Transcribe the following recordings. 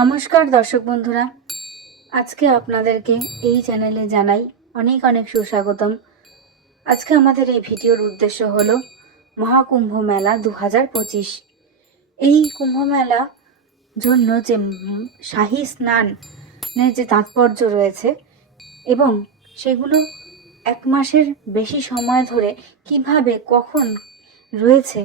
নমস্কার দর্শক বন্ধুরা। আজকে আপনাদেরকে এই চ্যানেলে জানাই অনেক অনেক সুস্বাগতম। আজকে আমাদের এই ভিডিওর উদ্দেশ্য হল মহাকুম্ভ মেলা দু হাজার পঁচিশ। এই কুম্ভ মেলা জন্য যে শাহী স্নানের যে তাৎপর্য রয়েছে এবং সেগুলো এক মাসের বেশি সময় ধরে কীভাবে, কখন রয়েছে।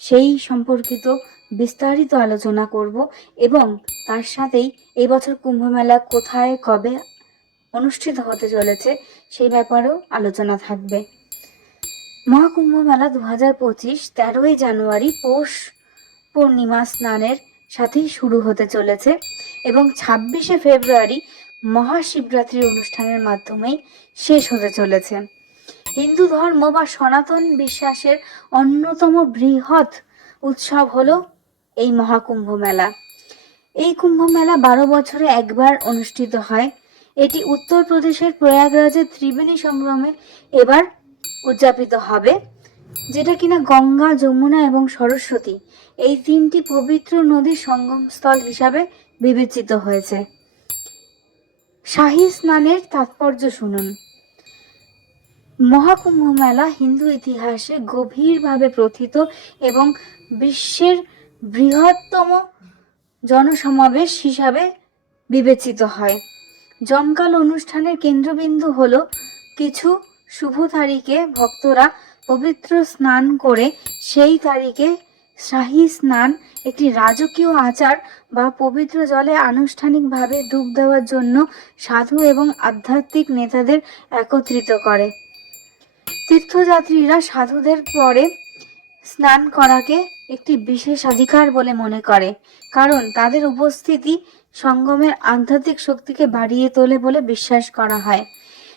সেই সম্পর্কিত বিস্তারিত আলোচনা করব এবং তার সাথেই এই বছর কুম্ভ মেলা কোথায়, কবে অনুষ্ঠিত হতে চলেছে সেই ব্যাপারেও আলোচনা থাকবে। মহাকুম্ভ মেলা দু হাজার পঁচিশ, তেরোই জানুয়ারি পৌষ পূর্ণিমা স্নানের সাথেই শুরু হতে চলেছে এবং ছাব্বিশে ফেব্রুয়ারি মহাশিবরাত্রির অনুষ্ঠানের মাধ্যমেই শেষ হতে চলেছে। হিন্দু ধর্ম বা সনাতন বিশ্বাসের অন্যতম বৃহৎ উৎসব হলো এই মহাকুম্ভ মেলা। এই কুম্ভ মেলা বারো বছরে একবার অনুষ্ঠিত হয়। এটি উত্তরপ্রদেশের প্রয়াগরাজের ত্রিবেণী সংগ্রামে এবার উদযাপিত হবে, যেটা কিনা গঙ্গা, যমুনা এবং সরস্বতী। এই তিনটি পবিত্র নদীর সঙ্গমস্থল হিসাবে বিবেচিত হয়েছে। শাহী স্নানের তাৎপর্য শুনুন। মহাকুম্ভ মেলা হিন্দু ইতিহাসে গভীরভাবে প্রথিত এবং বিশ্বের বৃহত্তম জনসমাবেশ হিসাবে বিবেচিত হয়। জমকাল অনুষ্ঠানের কেন্দ্রবিন্দু হলো কিছু শুভ তারিখে ভক্তরা পবিত্র স্নান করে সেই তারিখে শাহী স্নান, একটি রাজকীয় আচার বা পবিত্র জলে আনুষ্ঠানিকভাবে ডুব দেওয়ার জন্য সাধু এবং আধ্যাত্মিক নেতাদের একত্রিত করে। তীর্থযাত্রীরা সাধুদের পরে স্নান করাকে একটি বিশেষ অধিকার বলে মনে করে, কারণ তাদের উপস্থিতি সঙ্গমের আধ্যাত্মিক শক্তিকে বাড়িয়ে তোলে বলে বিশ্বাস করা হয়।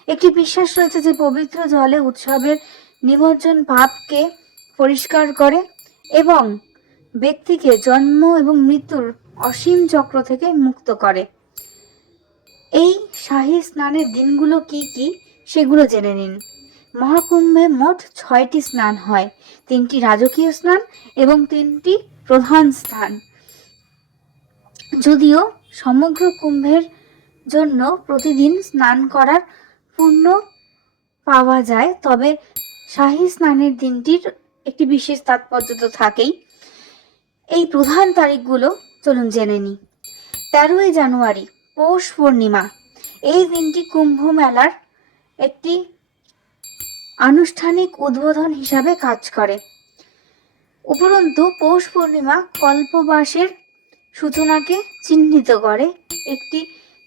একটি বিশ্বাস রয়েছে যে পবিত্র জলে উৎসবের নিমজ্জন পাপকে পরিষ্কার করে এবং ব্যক্তিকে জন্ম এবং মৃত্যুর অসীম চক্র থেকে মুক্ত করে। এই শাহী স্নানের দিনগুলো কি কি, সেগুলো জেনে নিন। মহাকুম্ভে মোট ছয়টি স্নান হয়। তিনটি রাজকীয় স্নান এবং তিনটি প্রধান স্থান। যদিও সমগ্র কুম্ভের জন্য প্রতিদিন স্নান করার পূর্ণ পাওয়া যায়, তবে শাহী স্নানের দিনটির একটি বিশেষ তাৎপর্য তো থাকেই। এই প্রধান তারিখগুলো চলুন জেনে নিই। তেরোই জানুয়ারি, পৌষ পূর্ণিমা। এই দিনটি কুম্ভ মেলার একটি আনুষ্ঠানিক উদ্বোধন হিসাবে কাজ করে। উপরন্তু পৌষ পূর্ণিমা কল্পবাসের সূচনাকে চিহ্নিত করে। একটি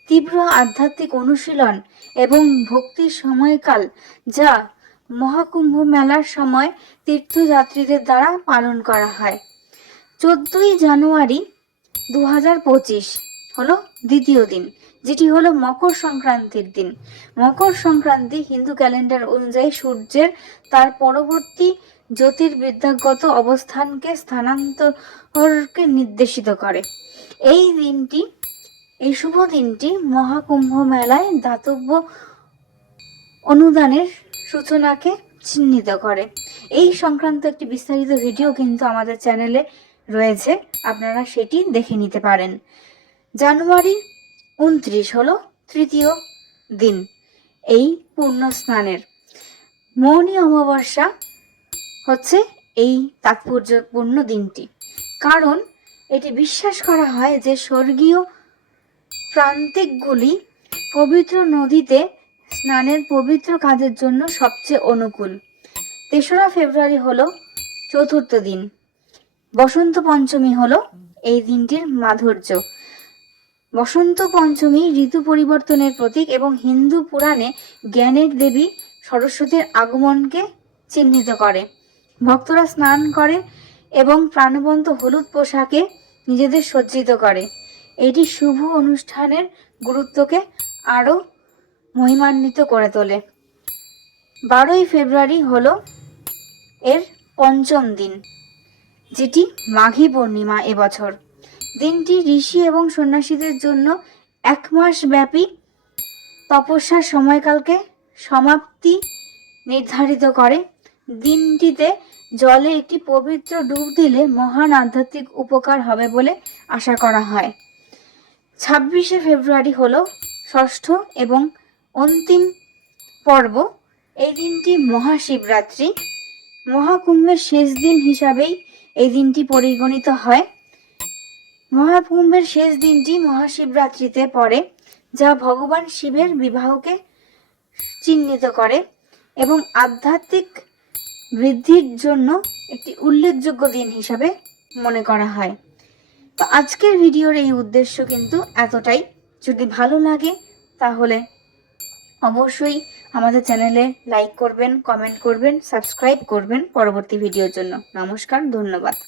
তীব্র আধ্যাত্মিক অনুশীলন এবং ভক্তির সময়কাল যা মহাকুম্ভ মেলার সময় তীর্থযাত্রীদের দ্বারা পালন করা হয়। চোদ্দই জানুয়ারি দু হাজার পঁচিশ হলো দ্বিতীয় দিন। যেটি হলো মকর সংক্রান্তির দিন। মকর সংক্রান্তি হিন্দু ক্যালেন্ডার অনুযায়ী সূর্যের তার পরবর্তী জ্যোতির্বিদ্যাগত অবস্থানকে স্থানান্তরকে নির্দেশিত করে। এই দিনটি, এই শুভ দিনটি মহাকুম্ভ মেলায় দাতব্য অনুদানের সূচনাকে চিহ্নিত করে। এই সংক্রান্ত একটি বিস্তারিত ভিডিও কিন্তু আমাদের চ্যানেলে রয়েছে। আপনারা সেটি দেখে নিতে পারেন। জানুয়ারি উনত্রিশ হলো তৃতীয় দিন এই পূর্ণ স্নানের। মৌনী অমাবস্যা হচ্ছে এই তাৎপর্যপূর্ণ দিনটি। কারণ এটি বিশ্বাস করা হয় যে স্বর্গীয় প্রান্তিকগুলি পবিত্র নদীতে স্নানের পবিত্র কাজের জন্য সবচেয়ে অনুকূল। তেসরা ফেব্রুয়ারি হলো চতুর্থ দিন। বসন্ত পঞ্চমী হলো এই দিনটির মাধুর্য। বসন্ত পঞ্চমী ঋতু পরিবর্তনের প্রতীক এবং হিন্দু পুরাণে জ্ঞানের দেবী সরস্বতীর আগমনকে চিহ্নিত করে। ভক্তরা স্নান করে এবং প্রাণবন্ত হলুদ পোশাকে নিজেদের সজ্জিত করে। এটি শুভ অনুষ্ঠানের গুরুত্বকে আরও মহিমান্বিত করে তোলে। বারোই ফেব্রুয়ারি হল এর পঞ্চম দিন, যেটি মাঘী পূর্ণিমা এবছর। দিনটি ঋষি এবং সন্ন্যাসীদের জন্য এক মাস ব্যাপী তপস্যার সময়কালকে সমাপ্তি নির্ধারিত করে। দিনটিতে জলে একটি পবিত্র ডুব দিলে মহান আধ্যাত্মিক উপকার হবে বলে আশা করা হয়। ছাব্বিশে ফেব্রুয়ারি হল ষষ্ঠ এবং অন্তিম পর্ব। এই দিনটি মহাশিবরাত্রি। মহাকুম্ভের শেষ দিন হিসাবেই এই দিনটি পরিগণিত হয়। মহাকুম্ভের শেষ দিনটি মহাশিবরাত্রিতে পড়ে, যা ভগবান শিবের বিবাহকে চিহ্নিত করে এবং আধ্যাত্মিক বৃদ্ধির জন্য একটি উল্লেখযোগ্য দিন হিসাবে মনে করা হয়। তো আজকের ভিডিওর এই উদ্দেশ্য কিন্তু এতটাই। যদি ভালো লাগে, তাহলে অবশ্যই আমাদের চ্যানেলে লাইক করবেন, কমেন্ট করবেন, সাবস্ক্রাইব করবেন পরবর্তী ভিডিওর জন্য। নমস্কার, ধন্যবাদ।